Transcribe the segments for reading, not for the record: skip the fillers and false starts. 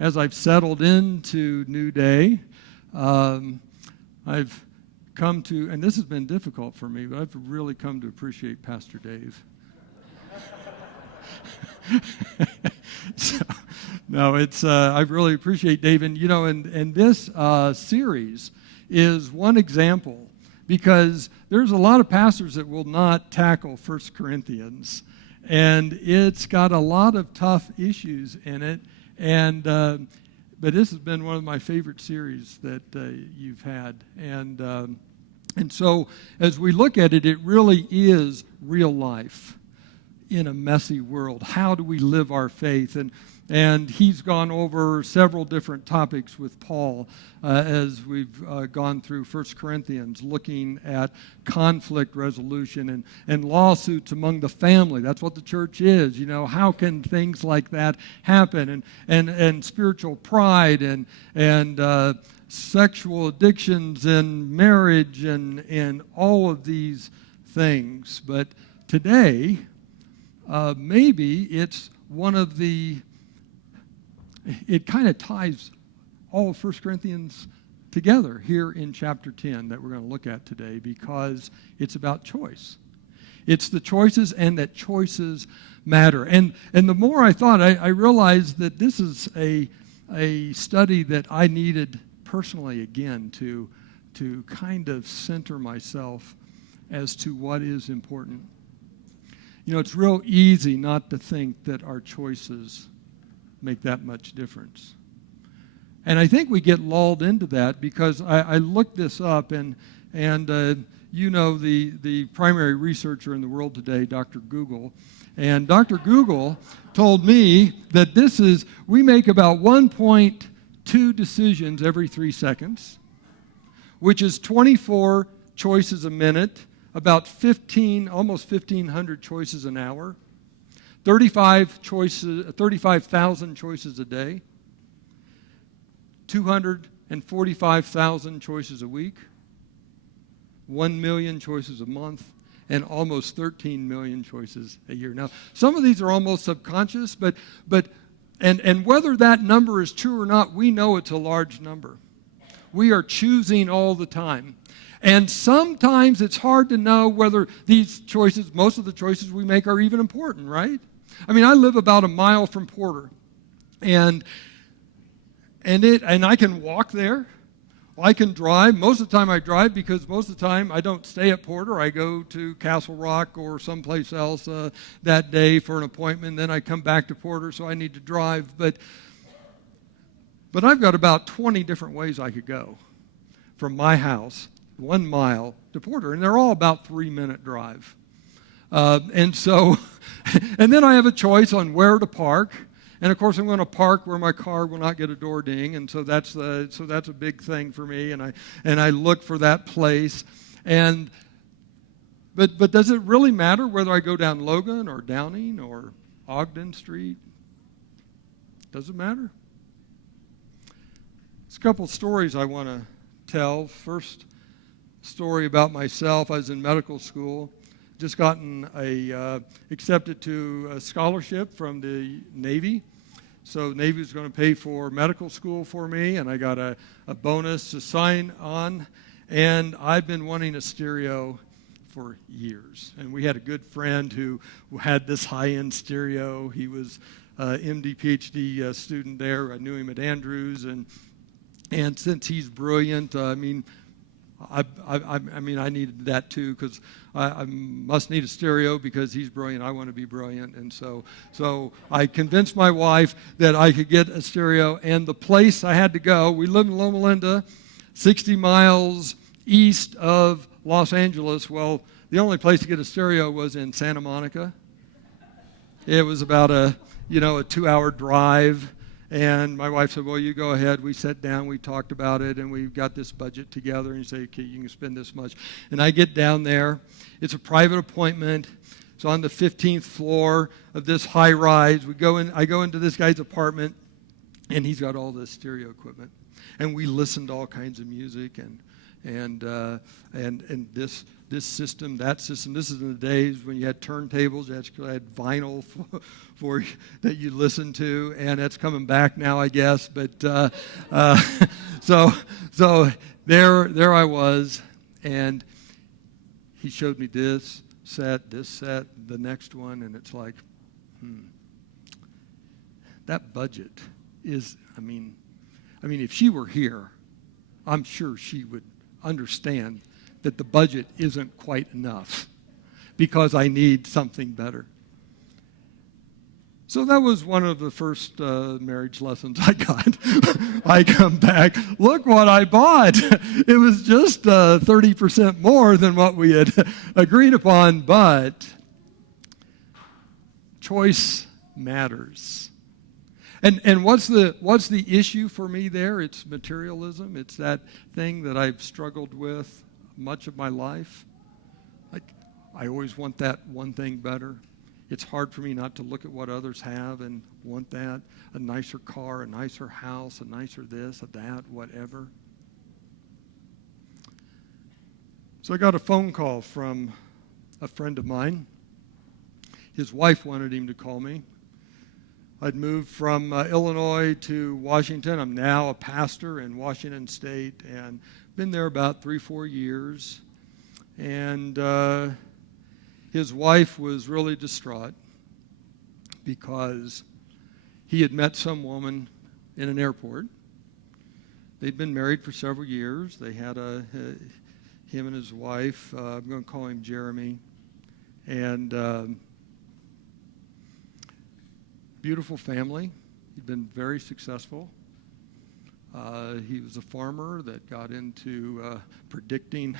as I've settled into Newday, I've come to, and this has been difficult for me, but I've really come to appreciate Pastor Dave. So, no, it's I really appreciate Dave, and and this series is one example, because there's a lot of pastors that will not tackle 1 Corinthians, and it's got a lot of tough issues in it, and but this has been one of my favorite series that you've had, and so as we look at it, it really is real life in a messy world. How do we live our faith? And he's gone over several different topics with Paul as we've gone through 1 Corinthians, looking at conflict resolution and lawsuits among the family. That's what the church is. How can things like that happen? And spiritual pride and sexual addictions and marriage and all of these things. But today, maybe it's one of it kind of ties all of 1 Corinthians together here in chapter 10 that we're going to look at today, because it's about choice. It's the choices, and that choices matter. And the more I thought, I realized that this is a study that I needed personally again to kind of center myself as to what is important. It's real easy not to think that our choices make that much difference. And I think we get lulled into that because I looked this up, and the primary researcher in the world today, Dr. Google, and Dr. Google told me that we make about 1.2 decisions every 3 seconds, which is 24 choices a minute, about almost 1,500 choices an hour, 35,000 choices a day, 245,000 choices a week, 1 million choices a month, and almost 13 million choices a year. Now, some of these are almost subconscious, but whether that number is true or not, we know it's a large number. We are choosing all the time. And sometimes it's hard to know whether these choices, most of the choices we make, are even important, right? I mean, I live about a mile from Porter, and I can walk there. I can drive. Most of the time I drive, because most of the time I don't stay at Porter. I go to Castle Rock or someplace else that day for an appointment. Then I come back to Porter, so I need to drive. But I've got about 20 different ways I could go from my house, 1 mile, to Porter, and they're all about 3-minute drive. And then I have a choice on where to park. And of course, I'm going to park where my car will not get a door ding, and so that's a big thing for me. And I look for that place. But does it really matter whether I go down Logan or Downing or Ogden Street? Does it matter? There's a couple stories I want to tell. First story about myself. I was in medical school. Just gotten accepted to a scholarship from the Navy. So the Navy was going to pay for medical school for me, and I got a bonus to sign on. And I've been wanting a stereo for years. And we had a good friend who had this high-end stereo. He was MD, PhD student there. I knew him at Andrews. And since he's brilliant, I needed that too, because I must need a stereo because he's brilliant. I want to be brilliant. And so I convinced my wife that I could get a stereo. And the place I had to go, we live in Loma Linda, 60 miles east of Los Angeles. Well, the only place to get a stereo was in Santa Monica. It was about a 2-hour drive. And my wife said, well, you go ahead. We sat down, we talked about it, and we got this budget together. And you say, okay, you can spend this much. And I get down there. It's a private appointment. It's on the 15th floor of this high rise. I go into this guy's apartment, and he's got all this stereo equipment. And we listen to all kinds of music. and this system, that system. This is in the days when you had turntables, you actually had vinyl for that you listened to, and that's coming back now, I guess. But so there I was, and he showed me this set, the next one, and it's like, that budget is, I mean, if she were here, I'm sure she would understand that the budget isn't quite enough because I need something better. So that was one of the first marriage lessons I got. I come back, look what I bought. It was just 30% more than what we had agreed upon, but choice matters. And what's the issue for me there? It's materialism. It's that thing that I've struggled with much of my life. Like, I always want that one thing better. It's hard for me not to look at what others have and want that. A nicer car, a nicer house, a nicer this, a that, whatever. So I got a phone call from a friend of mine. His wife wanted him to call me. I'd moved from Illinois to Washington. I'm now a pastor in Washington State and been there about 3-4 years. And his wife was really distraught because he had met some woman in an airport. They'd been married for several years. They had him and his wife. I'm going to call him Jeremy. And beautiful family. He'd been very successful. He was a farmer that got into predicting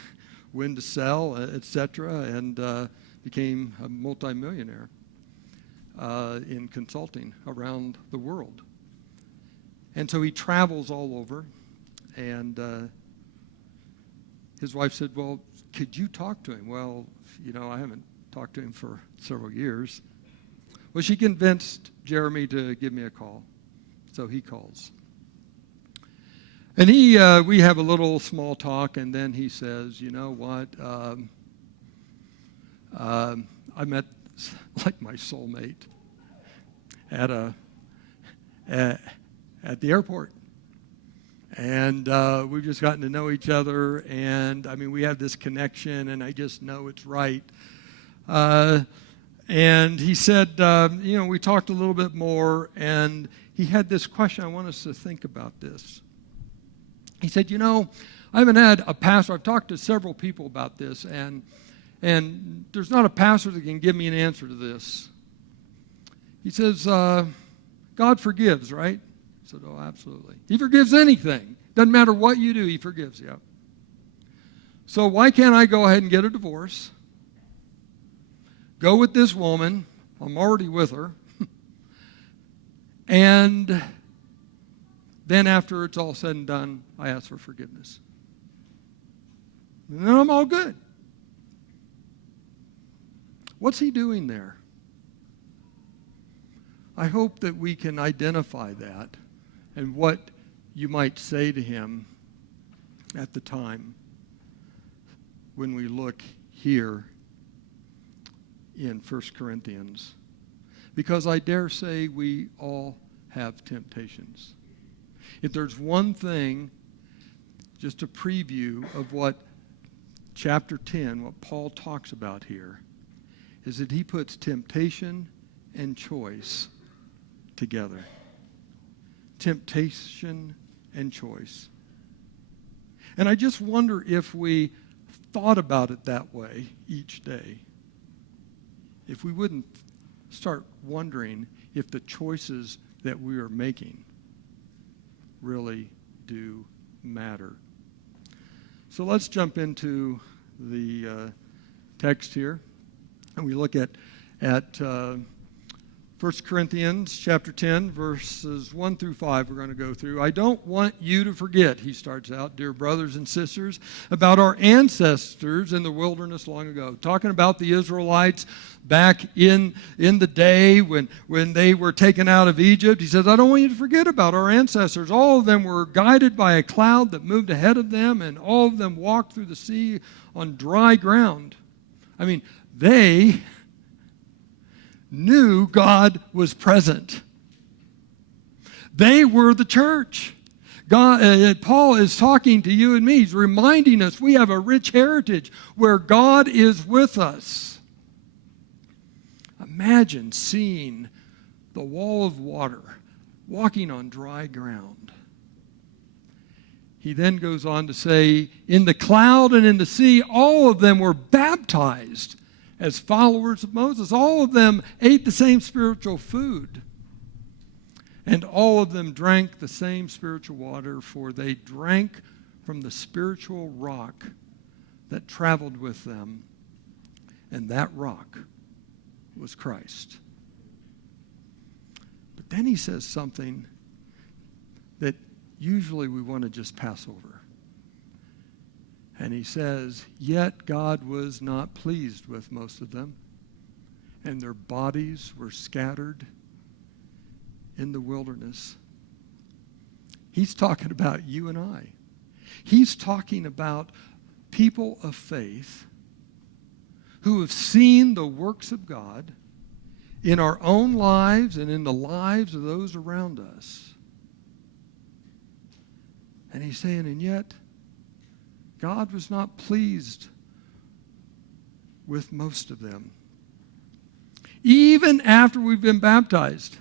when to sell, etc., and became a multimillionaire in consulting around the world. And so he travels all over, and his wife said, well, could you talk to him? Well, I haven't talked to him for several years. Well, she convinced Jeremy to give me a call, so he calls. And we have a little small talk, and then he says, you know what, I met like my soulmate at the airport. And we've just gotten to know each other, and we have this connection, and I just know it's right. And he said, we talked a little bit more, and he had this question. I want us to think about this. He said, I haven't had a pastor. I've talked to several people about this, and there's not a pastor that can give me an answer to this. He says, God forgives, right? I said, oh, absolutely. He forgives anything. Doesn't matter what you do, he forgives you. So why can't I go ahead and get a divorce? Go with this woman. I'm already with her. And then after it's all said and done, I ask for forgiveness. And then I'm all good. What's he doing there? I hope that we can identify that and what you might say to him at the time when we look here in 1 Corinthians. Because I dare say we all have temptations. If there's one thing, just a preview of what chapter 10, what Paul talks about here, is that he puts temptation and choice together. Temptation and choice. And I just wonder if we thought about it that way each day, if we wouldn't start wondering if the choices that we are making really do matter. So let's jump into the text here, and we look at 1 Corinthians chapter 10, verses 1 through 5, we're going to go through. I don't want you to forget, he starts out, dear brothers and sisters, about our ancestors in the wilderness long ago. Talking about the Israelites back in the day when they were taken out of Egypt. He says, I don't want you to forget about our ancestors. All of them were guided by a cloud that moved ahead of them, and all of them walked through the sea on dry ground. I mean, they knew God was present. They were the church. Paul is talking to you and me. He's reminding us we have a rich heritage where God is with us. Imagine seeing the wall of water walking on dry ground. He then goes on to say, in the cloud and in the sea, all of them were baptized as followers of Moses. All of them ate the same spiritual food. And all of them drank the same spiritual water, for they drank from the spiritual rock that traveled with them. And that rock was Christ. But then he says something that usually we want to just pass over. And he says, yet God was not pleased with most of them, and their bodies were scattered in the wilderness. He's talking about you and I. He's talking about people of faith who have seen the works of God in our own lives and in the lives of those around us. And he's saying, and yet, God was not pleased with most of them, even after we've been baptized.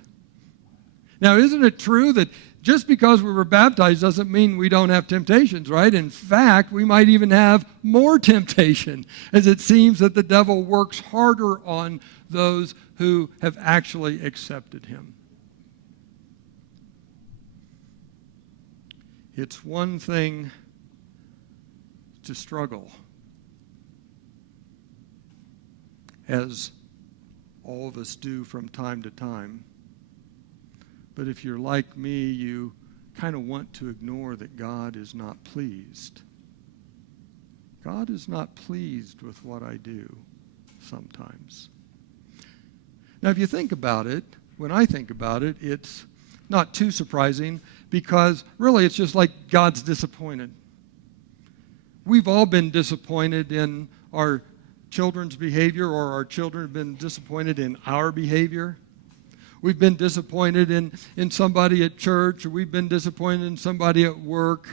Now, isn't it true that just because we were baptized doesn't mean we don't have temptations, right? In fact, we might even have more temptation, as it seems that the devil works harder on those who have actually accepted him. It's one thing to struggle, as all of us do from time to time. But if you're like me, you kind of want to ignore that God is not pleased. God is not pleased with what I do sometimes. Now, if you think about it, when I think about it, it's not too surprising, because really it's just like God's disappointed. We've all been disappointed in our children's behavior, or our children have been disappointed in our behavior. We've been disappointed in somebody at church, or we've been disappointed in somebody at work.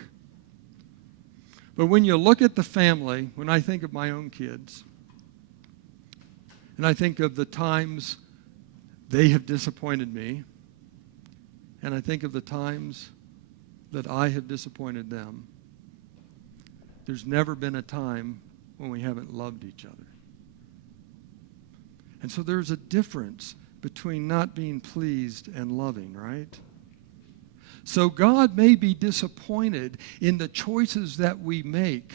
But when you look at the family, when I think of my own kids, and I think of the times they have disappointed me, and I think of the times that I have disappointed them, there's never been a time when we haven't loved each other. And so there's a difference between not being pleased and loving, right? So God may be disappointed in the choices that we make,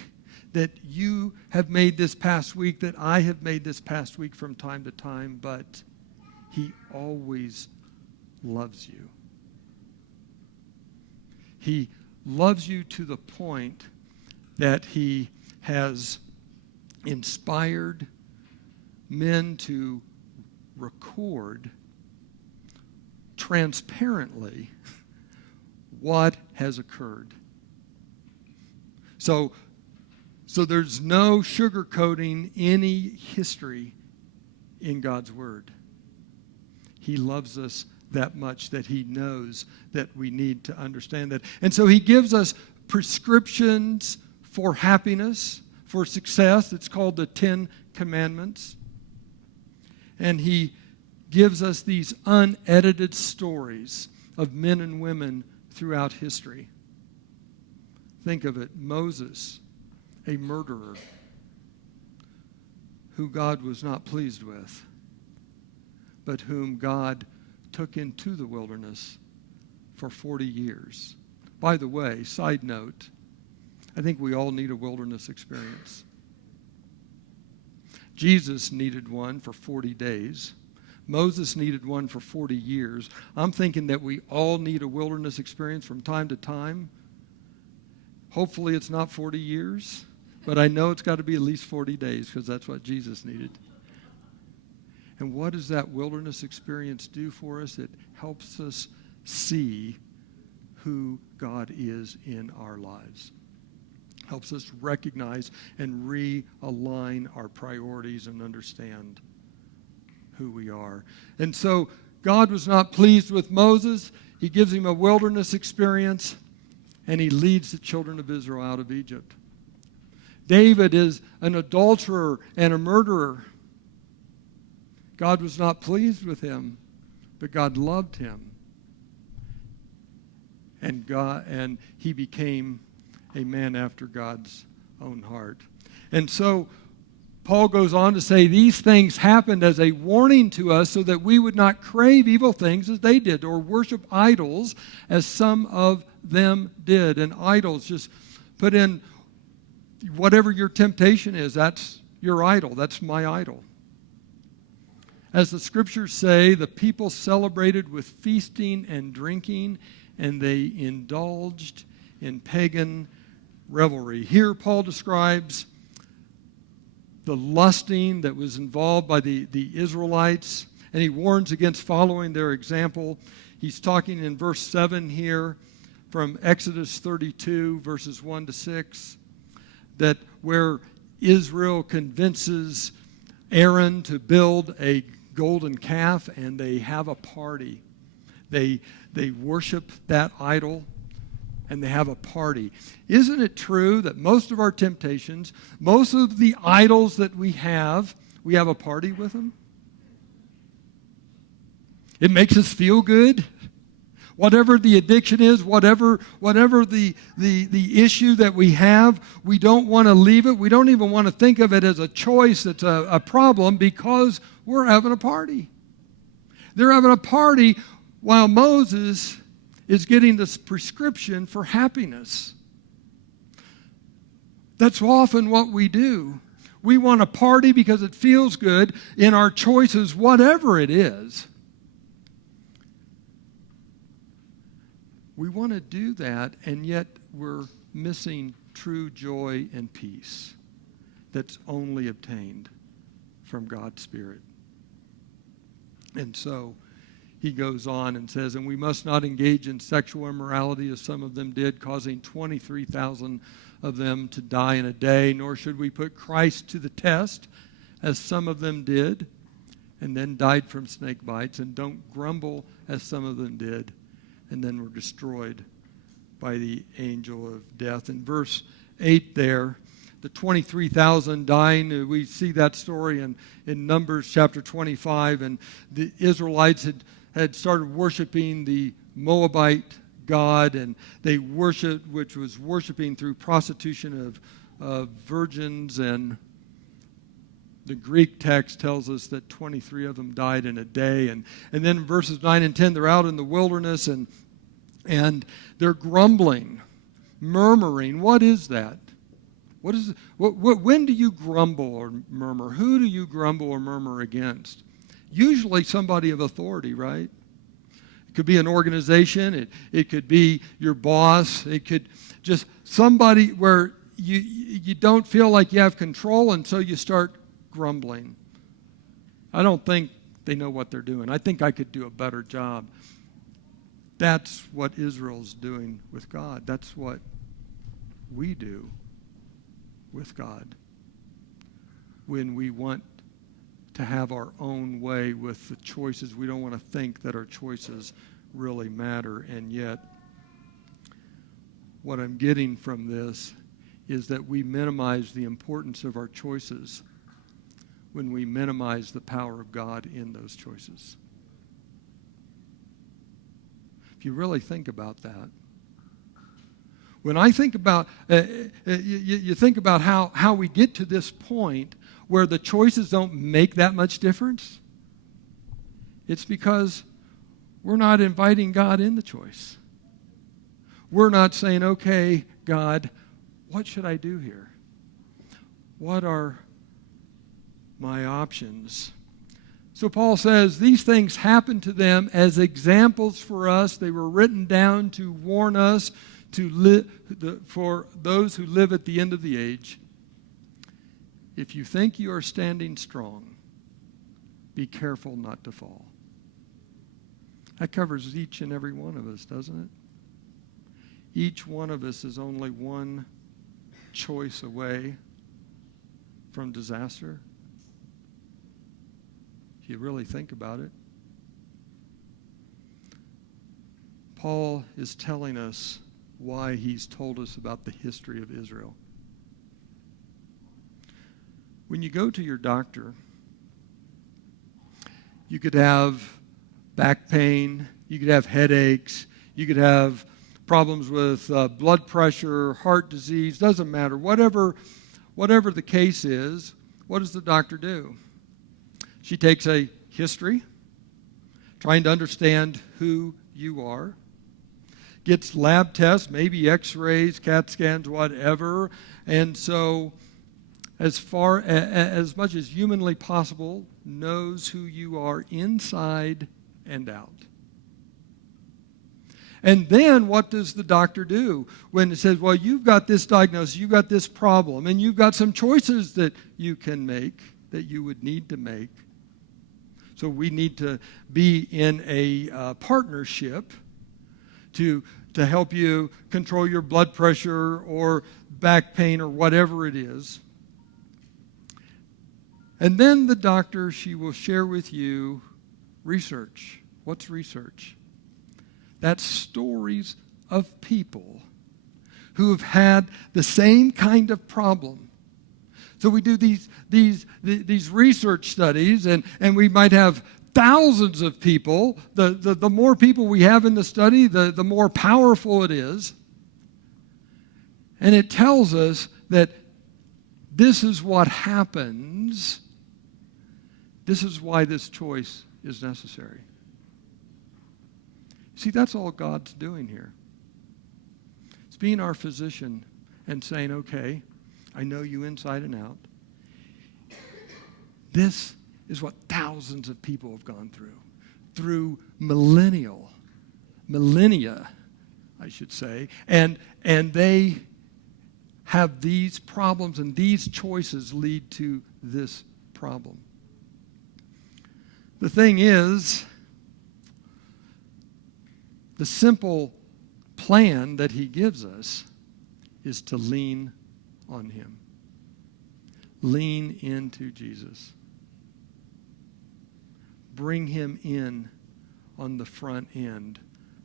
that you have made this past week, that I have made this past week from time to time, but he always loves you. He loves you to the point that he has inspired men to record transparently what has occurred. So there's no sugarcoating any history in God's Word. He loves us that much that he knows that we need to understand that. And so he gives us prescriptions for happiness, for success. It's called the 10 Commandments. And he gives us these unedited stories of men and women throughout history. Think of it, Moses, a murderer who God was not pleased with, but whom God took into the wilderness for 40 years. By the way, side note, I think we all need a wilderness experience. Jesus needed one for 40 days. Moses needed one for 40 years. I'm thinking that we all need a wilderness experience from time to time. Hopefully it's not 40 years, but I know it's got to be at least 40 days because that's what Jesus needed. And what does that wilderness experience do for us? It helps us see who God is in our lives. Helps us recognize and realign our priorities and understand who we are. And so God was not pleased with Moses. He gives him a wilderness experience, and he leads the children of Israel out of Egypt. David is an adulterer and a murderer. God was not pleased with him, but God loved him. And he became a man after God's own heart. And so Paul goes on to say these things happened as a warning to us so that we would not crave evil things as they did or worship idols as some of them did. And idols, just put in whatever your temptation is, that's your idol. That's my idol. As the scriptures say, the people celebrated with feasting and drinking, and they indulged in pagan revelry. Here Paul describes the lusting that was involved by the Israelites, and he warns against following their example. He's talking in verse 7 here from Exodus 32, verses 1 to 6, that where Israel convinces Aaron to build a golden calf and they have a party. They worship that idol and they have a party. Isn't it true that most of our temptations, most of the idols that we have a party with them? It makes us feel good. Whatever the addiction is, whatever the issue that we have, we don't want to leave it. We don't even want to think of it as a choice that's a problem because we're having a party. They're having a party while Moses is getting this prescription for happiness. That's often what we do. We want a party because it feels good in our choices, whatever it is. We want to do that, and yet we're missing true joy and peace that's only obtained from God's Spirit. And so he goes on and says, and we must not engage in sexual immorality as some of them did, causing 23,000 of them to die in a day, nor should we put Christ to the test as some of them did and then died from snake bites, and don't grumble as some of them did and then were destroyed by the angel of death. In verse 8 there, the 23,000 dying, we see that story in Numbers chapter 25, and the Israelites had started worshiping the Moabite god, and they worshiped, which was worshiping through prostitution of virgins, and the Greek text tells us that 23 of them died in a day. And then in verses 9 and 10, they're out in the wilderness and they're grumbling, murmuring. What is that? When do you grumble or murmur? Who do you grumble or murmur against? Usually somebody of authority, right? It could be an organization. It could be your boss. It could just somebody where you don't feel like you have control, and so you start grumbling. I don't think they know what they're doing. I think I could do a better job. That's what Israel's doing with God. That's what we do with God when we want to have our own way with the choices. We don't want to think that our choices really matter. And yet, what I'm getting from this is that we minimize the importance of our choices when we minimize the power of God in those choices. If you really think about that. When I think about, you think about how we get to this point where the choices don't make that much difference. It's because we're not inviting God in the choice. We're not saying, okay, God, what should I do here? What are my options? So Paul says these things happened to them as examples for us. They were written down to warn us for those who live at the end of the age. If you think you are standing strong, be careful not to fall. That covers each and every one of us, doesn't it? Each one of us is only one choice away from disaster. If you really think about it. Paul is telling us why he's told us about the history of Israel. When you go to your doctor, you could have back pain, you could have headaches, you could have problems with blood pressure, heart disease, doesn't matter. Whatever the case is, what does the doctor do? She takes a history, trying to understand who you are, gets lab tests, maybe x-rays, CAT scans, whatever, and so as much as humanly possible, knows who you are inside and out. And then what does the doctor do when it says, well, you've got this diagnosis, you've got this problem, and you've got some choices that you can make, that you would need to make. So we need to be in a partnership to help you control your blood pressure or back pain or whatever it is. And then the doctor, she will share with you research. What's research? That's stories of people who have had the same kind of problem. So we do these research studies, and we might have thousands of people. The more people we have in the study, the more powerful it is. And it tells us that this is what happens. This is why this choice is necessary. See, that's all God's doing here. It's being our physician and saying, okay, I know you inside and out. This is what thousands of people have gone through millennia, I should say, and they have these problems, and these choices lead to this problem. The thing is, the simple plan that he gives us is to lean on him. Lean into Jesus. Bring him in on the front end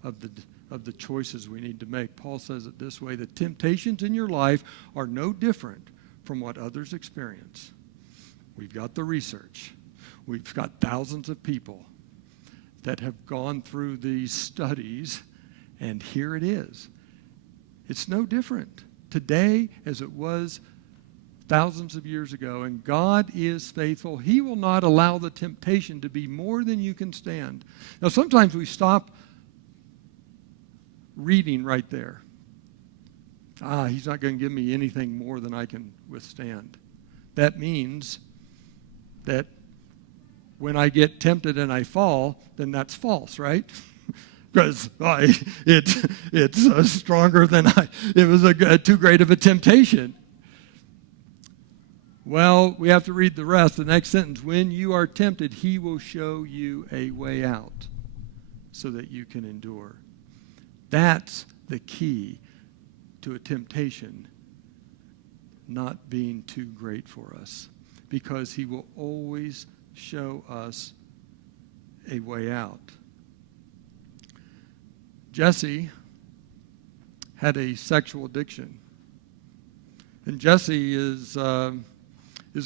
of the choices we need to make. Paul says it this way: the temptations in your life are no different from what others experience. We've got the research. We've got thousands of people that have gone through these studies, and here it is. It's no different today as it was thousands of years ago, and God is faithful. He will not allow the temptation to be more than you can stand. Now, sometimes we stop reading right there. He's not going to give me anything more than I can withstand. That means that when I get tempted and I fall, then that's false, right? Because it's stronger than it was too great of a temptation. Well, we have to read the rest. The next sentence: when you are tempted, he will show you a way out so that you can endure. That's the key to a temptation not being too great for us, because he will always show us a way out. Jesse had a sexual addiction. And Jesse is a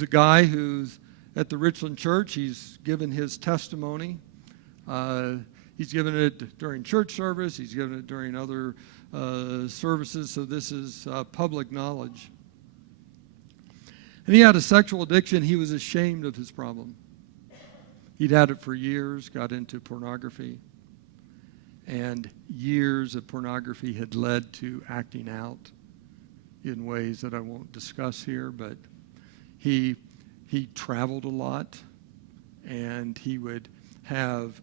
guy who's at the Richland Church. He's given his testimony. He's given it during church service. He's given it during other services, so this is public knowledge. And he had a sexual addiction. He was ashamed of his problem. He'd had it for years, got into pornography, and years of pornography had led to acting out in ways that I won't discuss here, but he traveled a lot, and he would have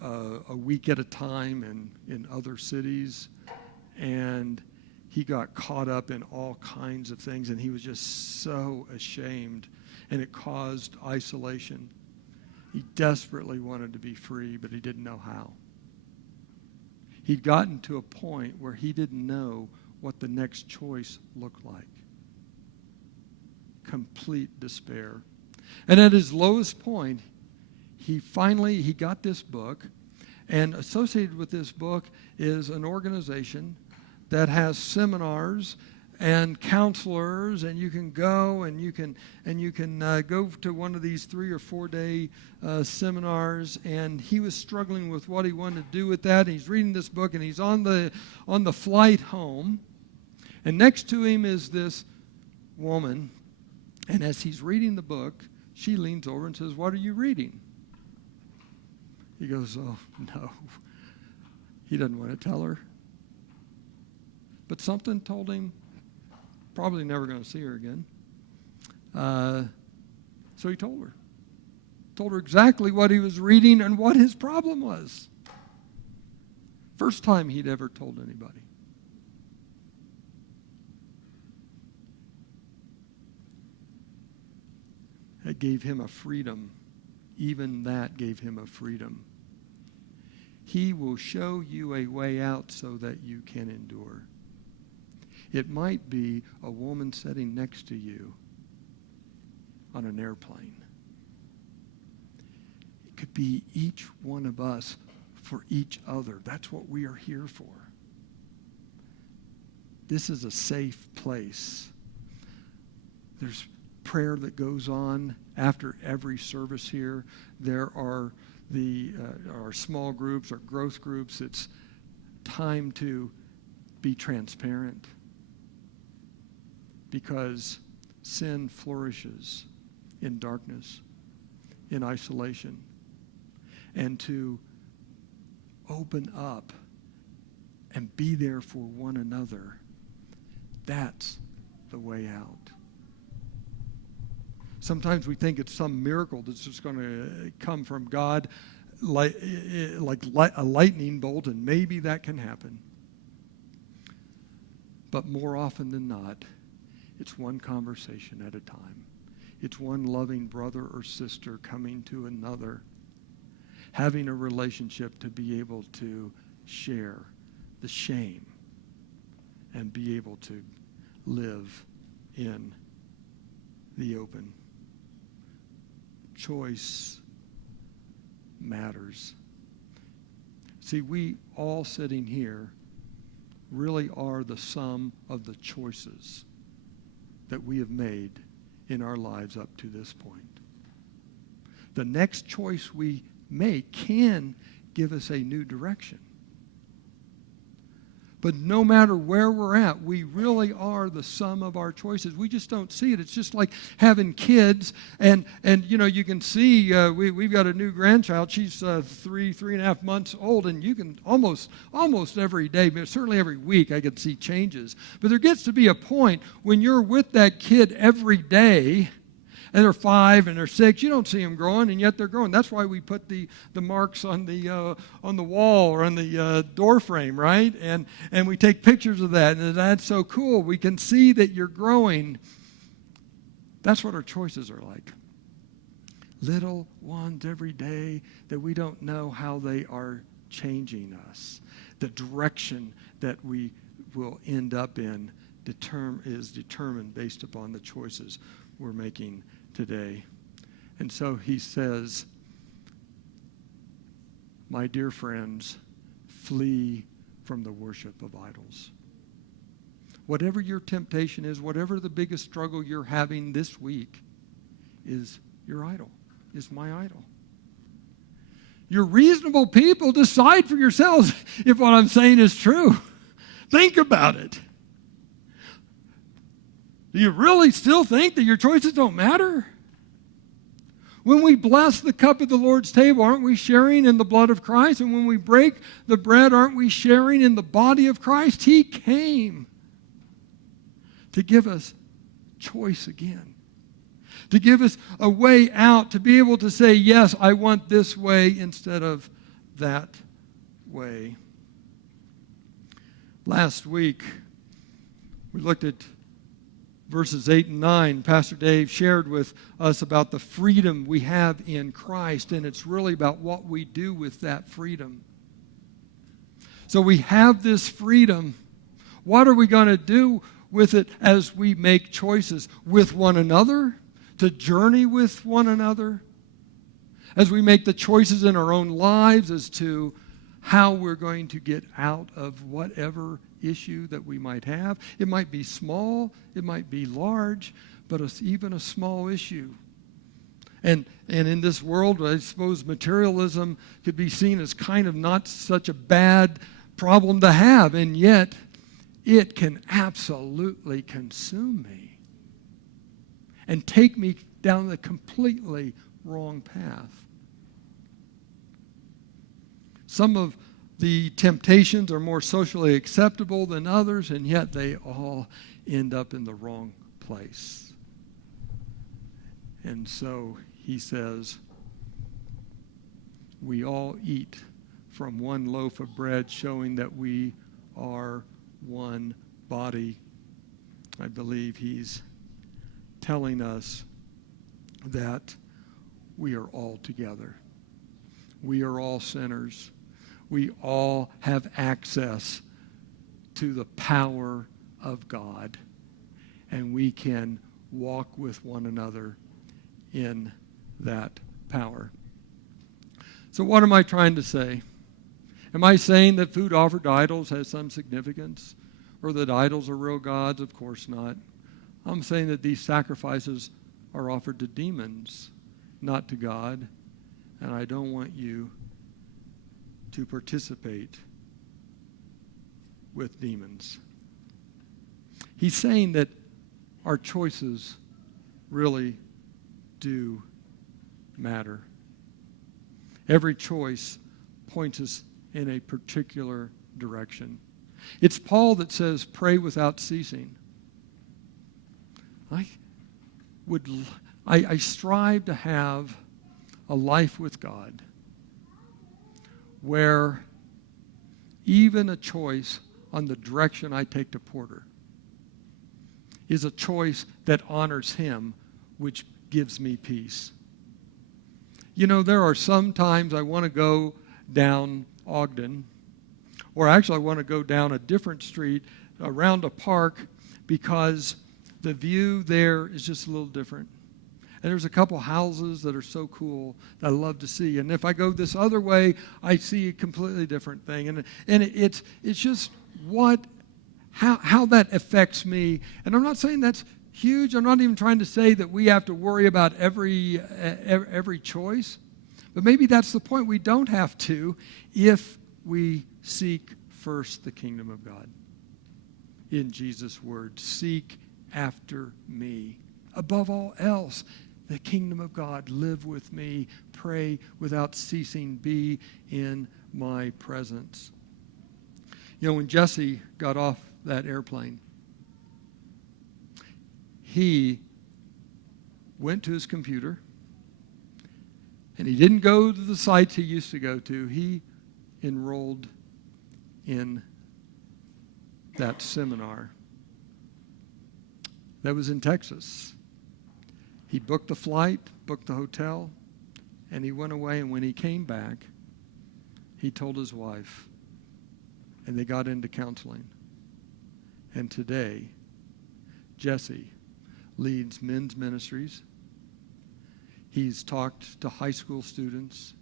a week at a time in other cities, and he got caught up in all kinds of things, and he was just so ashamed, and it caused isolation. He desperately wanted to be free, but he didn't know how. He'd gotten to a point where he didn't know what the next choice looked like. Complete despair. And at his lowest point, he got this book, and associated with this book is an organization that has seminars and counselors, and you can go and you can go to one of these 3 or 4 day seminars. And he was struggling with what he wanted to do with that. And he's reading this book, and he's on the flight home, and next to him is this woman. And as he's reading the book, she leans over and says, "What are you reading?" He goes, "Oh no." He doesn't want to tell her, but something told him probably never going to see her again. So he told her exactly what he was reading and what his problem was. First time he'd ever told anybody. It gave him a freedom. Even that gave him a freedom. He will show you a way out so that you can endure. It might be a woman sitting next to you on an airplane. It could be each one of us for each other. That's what we are here for. This is a safe place. There's prayer that goes on after every service here. There are our small groups, our growth groups. It's time to be transparent, because sin flourishes in darkness, in isolation, and to open up and be there for one another. That's the way out. Sometimes we think it's some miracle that's just going to come from God, like a lightning bolt, and maybe that can happen. But more often than not, it's one conversation at a time. It's one loving brother or sister coming to another, having a relationship to be able to share the shame and be able to live in the open. Choice matters. See, we all sitting here really are the sum of the choices that we have made in our lives up to this point. The next choice we make can give us a new direction. But no matter where we're at, we really are the sum of our choices. We just don't see it. It's just like having kids, and you know, you can see we've got a new grandchild. She's 3.5 months old, and you can almost every day, but certainly every week, I can see changes. But there gets to be a point when you're with that kid every day, and they're 5 and they're 6. You don't see them growing, and yet they're growing. That's why we put the marks on the wall or on the door frame, right? And we take pictures of that, and that's so cool. We can see that you're growing. That's what our choices are like. Little ones every day that we don't know how they are changing us. The direction that we will end up in is determined based upon the choices we're making today. And so he says, my dear friends, flee from the worship of idols. Whatever your temptation is, whatever the biggest struggle you're having this week is your idol, is my idol. You're reasonable people. Decide for yourselves if what I'm saying is true. Think about it. Do you really still think that your choices don't matter? When we bless the cup of the Lord's table, aren't we sharing in the blood of Christ? And when we break the bread, aren't we sharing in the body of Christ? He came to give us choice again, to give us a way out, to be able to say, yes, I want this way instead of that way. Last week, we looked at verses 8 and 9. Pastor Dave shared with us about the freedom we have in Christ, and it's really about what we do with that freedom. So we have this freedom. What are we going to do with it as we make choices with one another, to journey with one another, as we make the choices in our own lives as to how we're going to get out of whatever issue that we might have? It might be small, it might be large, but it's even a small issue. And in this world, I suppose materialism could be seen as kind of not such a bad problem to have, and yet it can absolutely consume me and take me down the completely wrong path. Some of the temptations are more socially acceptable than others, and yet they all end up in the wrong place. And so he says, we all eat from one loaf of bread, showing that we are one body. I believe he's telling us that we are all together. We are all sinners. We all have access to the power of God, and we can walk with one another in that power. So what am I trying to say? Am I saying that food offered to idols has some significance, or that idols are real gods? Of course not. I'm saying that these sacrifices are offered to demons, not to God, and I don't want you to participate with demons. He's saying that our choices really do matter. Every choice points us in a particular direction. It's Paul that says, pray without ceasing. I strive to have a life with God where even a choice on the direction I take to Porter is a choice that honors him, which gives me peace. You know, there are some times I want to go down Ogden, or actually I want to go down a different street around a park because the view there is just a little different. And there's a couple houses that are so cool that I love to see. And if I go this other way, I see a completely different thing. And it's just how that affects me. And I'm not saying that's huge. I'm not even trying to say that we have to worry about every choice. But maybe that's the point. We don't have to if we seek first the kingdom of God. In Jesus' word, seek after me. Above all else, the kingdom of God, live with me, pray without ceasing, be in my presence. You know, when Jesse got off that airplane, he went to his computer, and he didn't go to the sites he used to go to. He enrolled in that seminar that was in Texas. He booked the flight, booked the hotel, and he went away. And when he came back, he told his wife, and they got into counseling. And today, Jesse leads men's ministries. He's talked to high school students,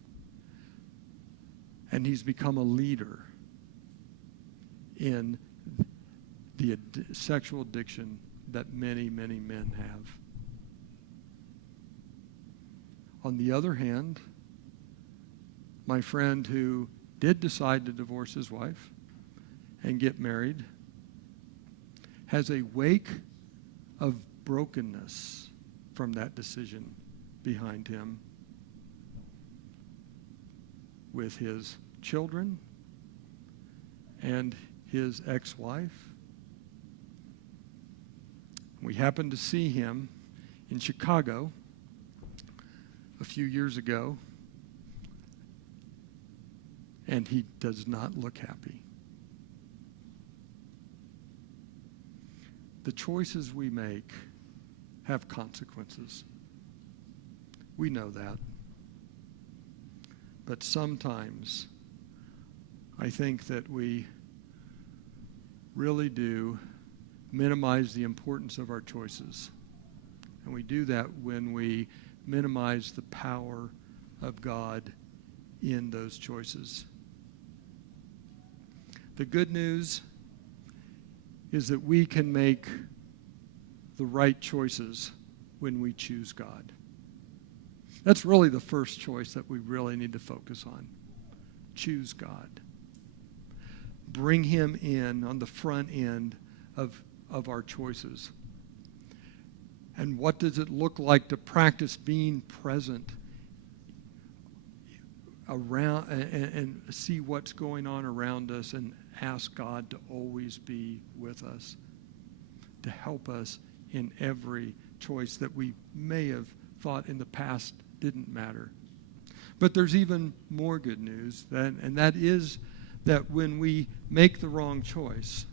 and he's become a leader in the sexual addiction that many, many men have. On the other hand, my friend who did decide to divorce his wife and get married has a wake of brokenness from that decision behind him with his children and his ex-wife. We happened to see him in Chicago a few years ago, and he does not look happy. The choices we make have consequences. We know that. But sometimes I think that we really do minimize the importance of our choices. And we do that when we minimize the power of God in those choices. The good news is that we can make the right choices when we choose God. That's really the first choice that we really need to focus on. Choose God. Bring him in on the front end of our choices. And what does it look like to practice being present around and see what's going on around us and ask God to always be with us, to help us in every choice that we may have thought in the past didn't matter. But there's even more good news, and that is that when we make the wrong choice,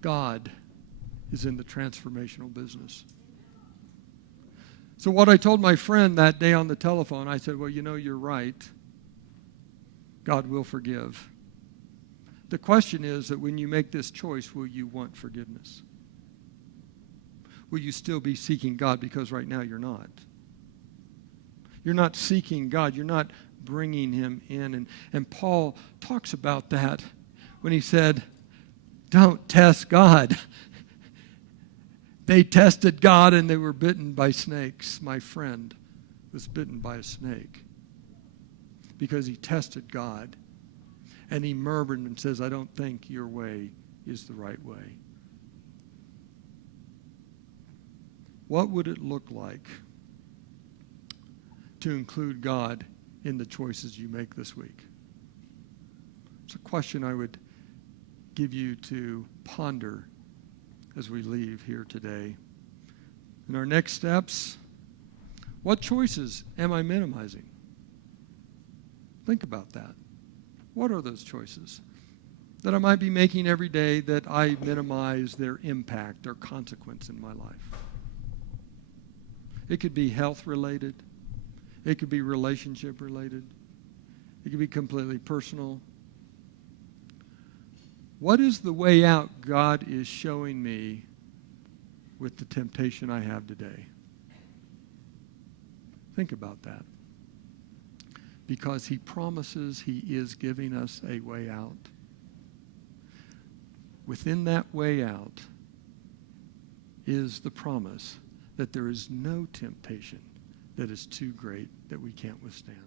God is in the transformational business. So what I told my friend that day on the telephone, I said, well, you're right. God will forgive. The question is that when you make this choice, will you want forgiveness? Will you still be seeking God? Because right now you're not. You're not seeking God. You're not bringing him in. And Paul talks about that when he said, don't test God. They tested God and they were bitten by snakes. My friend was bitten by a snake because he tested God. And he murmured and says, I don't think your way is the right way. What would it look like to include God in the choices you make this week? It's a question I would give you to ponder as we leave here today. In our next steps, what choices am I minimizing? Think about that. What are those choices that I might be making every day that I minimize their impact or consequence in my life? It could be health related. It could be relationship related. It could be completely personal. What is the way out God is showing me with the temptation I have today? Think about that. Because he promises he is giving us a way out. Within that way out is the promise that there is no temptation that is too great that we can't withstand.